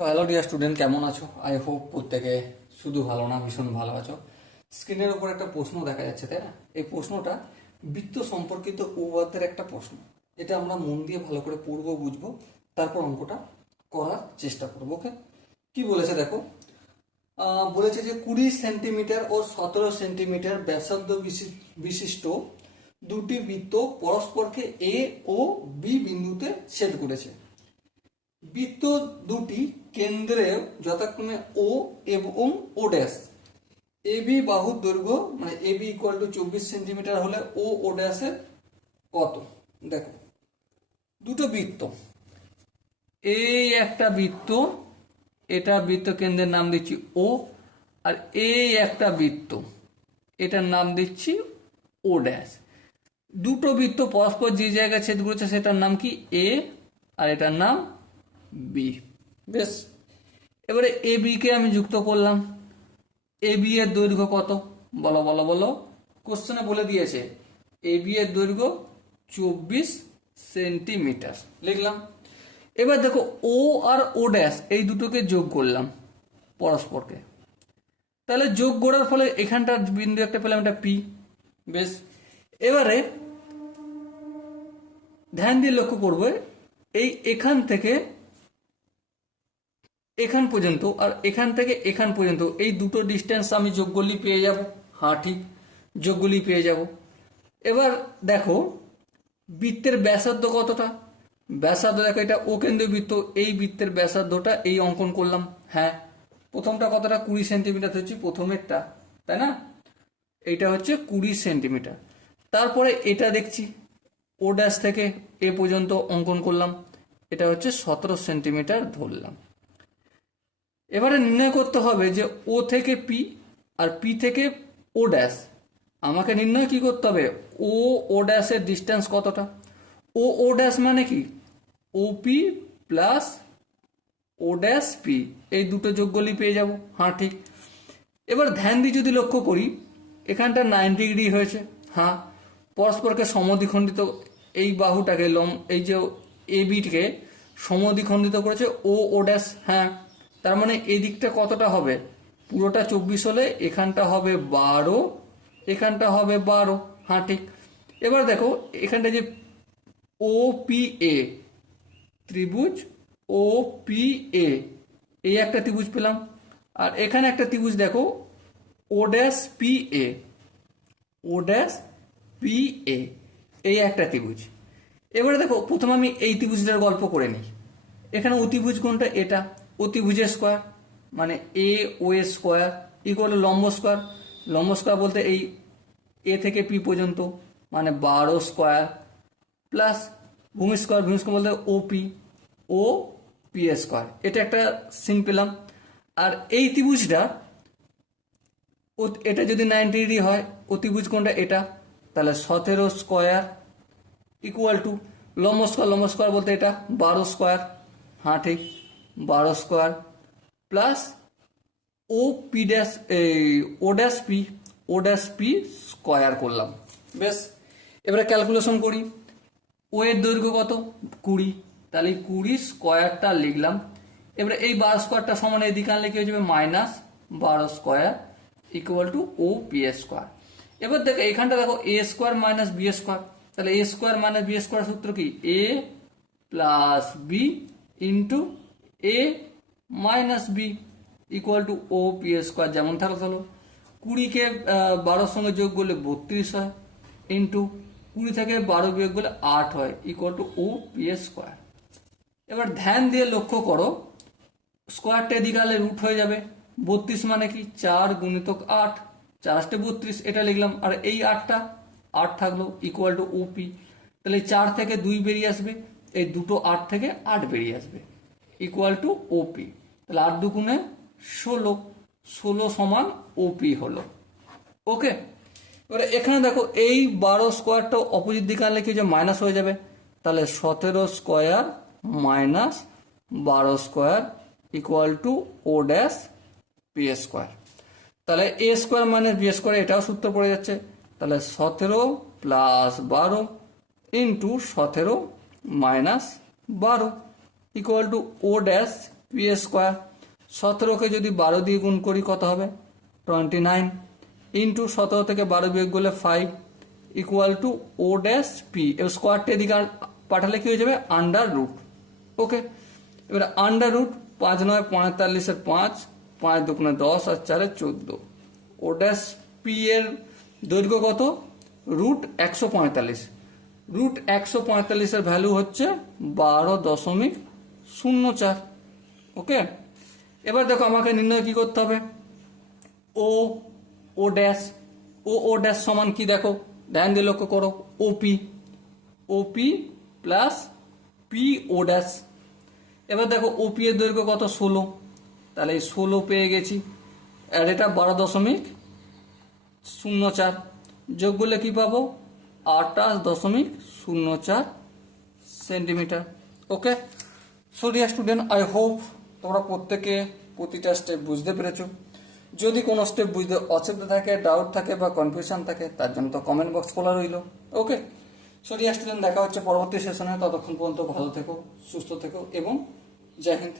Hello dear student, কেমন আছো? I hope প্রত্যেকে শুধু ভালো না, ভীষণ ভালো আছো। স্ক্রিনের উপর একটা প্রশ্ন দেখা যাচ্ছে, তাই না? এই প্রশ্নটা বৃত্ত সম্পর্কিত উপপাদ্যের একটা প্রশ্ন। এটা আমরা মন দিয়ে ভালো করে পড়বো, বুঝবো, তারপর অঙ্কটা করার চেষ্টা করবো। ওকে, কি বলেছে দেখো। বলেছে যে 20 সেন্টিমিটার ও 17 সেন্টিমিটার ব্যাসার্ধ বিশিষ্ট দুটি বৃত্ত পরস্পরকে এ ও বি বিন্দুতে ছেদ করেছে। বৃত্ত দুটি কেন্দ্রে যথাক্রমে ও এবং ও ড্যাশ। এবি বাহুর দৈর্ঘ্য মানে এবি ইকুয়াল টু 24 সেন্টিমিটার হলে ও ড্যাশের কত? দেখো, দুটো বৃত্ত, এই একটা বৃত্ত, এটা বৃত্ত কেন্দ্রের নাম দিচ্ছি ও, আর এই একটা বৃত্ত, এটার নাম দিচ্ছি ও ড্যাশ। দুটো বৃত্ত পরস্পর যে জায়গায় ছেদ করেছে সেটার নাম কি? এ, আর এটার নাম বি। বেশ, এবারে এ বি কে আমি যুক্ত করলাম। এ বি এর দৈর্ঘ্য কত? বলো বলো বলো। কোশ্চেনে বলে দিয়েছে এ বি এর দৈর্ঘ্য 24 সেন্টিমিটার, লিখলাম। এবার দেখো ও আর ও ড্যাশ এই দুটোকে যোগ করলাম পরস্পরকে, তাহলে যোগ করার ফলে এখানটার বিন্দু একটা পেলাম, এটা পি। বেশ, এবারে ধ্যান দিয়ে লক্ষ্য করবে, এই এখান থেকে এখান পর্যন্ত আর এখান থেকে এখান পর্যন্ত এই দুটো ডিস্টেন্স আমি যোগ করলেই পেয়ে যাব। হ্যাঁ ঠিক, যোগ করলেই পেয়ে যাব। এবার দেখো বৃত্তের ব্যাসার্ধ কতটা। ব্যাসার্ধ দেখো, এটা ও কেন্দ্রীয় বৃত্ত, এই বৃত্তের ব্যাসার্ধটা এই অঙ্কন করলাম। হ্যাঁ, প্রথমটা কতটা? 20 সেন্টিমিটার হচ্ছে প্রথমেরটা, তাই না? এইটা হচ্ছে 20 সেন্টিমিটার। তারপরে এটা দেখছি ও ড্যাশ থেকে এ পর্যন্ত অঙ্কন করলাম, এটা হচ্ছে 17 সেন্টিমিটার ধরলাম। এবারে নির্ণয় করতে হবে যে ও থেকে পি আর পি থেকে ও ড্যাশ। আমাকে নির্ণয় কি করতে হবে? ও ড্যাশের ডিস্টেন্স কতটা। ও ড্যাশ মানে কি? ও পি প্লাস ও ড্যাশ পি, এই দুটো যোগ করলেই পেয়ে যাব। হ্যাঁ ঠিক। এবার ধ্যান দিয়ে যদি লক্ষ্য করি, এখানটা 90 ডিগ্রি হয়েছে। হ্যাঁ, পরস্পরকে সমদ্বিখণ্ডিত, এই বাহুটাকে এই যে এ বিকে সমদ্বিখণ্ডিত করেছে ও ড্যাশ। হ্যাঁ, তার মানে এই দিকটা কতটা হবে? পুরোটা 24 হলে এখানটা হবে 12, এখানটা হবে 12। হ্যাঁ ঠিক। এবার দেখো এখানটা যে ও পি এ ত্রিভুজ, ও পি এ, এই একটা ত্রিভুজ পেলাম। আর এখানে একটা ত্রিভুজ দেখো O dash P A, O dash P A, এই একটা ত্রিভুজ। এবারে দেখো প্রথমে আমি এই ত্রিভুজটার গল্প করে নিই। এখানে অতিভুজ কোনটা? এটা অতিভুজের স্কোয়ার, মানে এ ও এ স্কোয়ার ইকুয়াল টু লম্ব স্কোয়ার। লম্ব স্কোয়ার বলতে এই এ থেকে পি পর্যন্ত, মানে 12 স্কোয়ার প্লাস ভূমি স্কোয়ার, ভূমি স্কোয়ার বলতে ও পি এ স্কোয়ার। এটা একটা সিন পেলাম। আর এই ত্রিভুজটা, এটা যদি 90 ডিগ্রি হয়, অতিভুজ কোনটা? এটা, তাহলে 17 স্কোয়ার ইকুয়াল টু লম্ব স্কোয়ার, লম্ব স্কোয়ার বলতে এটা 12 স্কোয়ার। হ্যাঁ ঠিক, 12 square plus O P dash, এই ও ড্যাশ পি স্কোয়ার করলাম। বেশ, এবারে ক্যালকুলেশন করি। ও এর দৈর্ঘ্য কত? 20, তাহলে 20 স্কোয়ারটা লিখলাম। এবারে এই 12 স্কোয়ারটা সমান এদিকে আনলে কি হয়ে যাবে? -12 square equal to O P square. এবার দেখো এখানটা দেখো A square minus B square, তাহলে A square minus B square সূত্র কি? A plus B into A minus B equal to O P square. যেমন থাকলো চলো, 20কে 12 সঙ্গে যোগ করলে 32 হয়, ইন্টু 20 থেকে 12 বিয়োগ করলে 8 হয়, equal to O P square. এবার ধ্যান দিয়ে লক্ষ্য করো, স্কোয়ারটা এদিকে আনলে রুট হয়ে যাবে। 32 মানে কি? 4 গুণিতক 8, 4 8 32, এটা লিখলাম। আর এই 8টা 8 থাকলো ইকুয়াল টু ওপি। তাহলে 4 থেকে 2 বেরিয়ে আসবে, এই দুটো 8 থেকে 8 বেরিয়ে আসবে ইকুয়াল টু ওপি। তাহলে 8 দুগুণে 16, 16 সমান ওপি হলো। ওকে, এবারে এখানে দেখো এই 12 স্কোয়ারটা অপোজিট দিকে আনলে কি যে মাইনাস হয়ে যাবে, তাহলে 17 square minus 12 square equal to O dash P square. তাহলে A square minus B square, এটাও সূত্র পড়ে যাচ্ছে। তাহলে 17 plus 12 into 17 minus 12 equal to O dash P square. 17কে যদি 12 দিয়ে গুণ করি কত হবে 29 ইন্টু 17 থেকে 12 বিয়োগ করলে 5 equal to O dash P. এবার স্কোয়ারটা এদিকে পাঠালে কি হয়ে যাবে আন্ডার রুট। ওকে, এবার আন্ডার রুট 5 9 45 5 5 2 10 আর 4 14। ও ড্যাশ পি এর দৈর্ঘ্য কত রুট 145। রুট 145 এর ভ্যালু হচ্ছে 12.04। ওকে, এবার দেখো আমাকে নির্ণয় কি করতে হবে ও ও ড্যাশ। ও ড্যাশ সমান কি দেখো ধ্যান দিয়ে লক্ষ্য করো ওপি। ওপি প্লাস পি ও ড্যাশ। এবার দেখো ওপি এর দৈর্ঘ্য কত 16, তাহলে 16 পেয়ে গেছি। আর এটা 12.04 যোগ করলে কি পাবো 28.04 centimetre. Okay, so dear student, I hope তোমরা প্রত্যেকে প্রতিটা স্টেপ বুঝতে পেরেছো। যদি কোনো স্টেপ বুঝতে অসুবিধা থাকে, ডাউট থাকে বা কনফিউশন থাকে, তার জন্য তো কমেন্ট বক্স খোলা রইল। ওকে, সো ডিয়ার স্টুডেন্ট, দেখা হচ্ছে পরবর্তী সেশনে। ততক্ষণ পর্যন্ত ভালো থেকো, সুস্থ থেকো এবং জয় হিন্দ।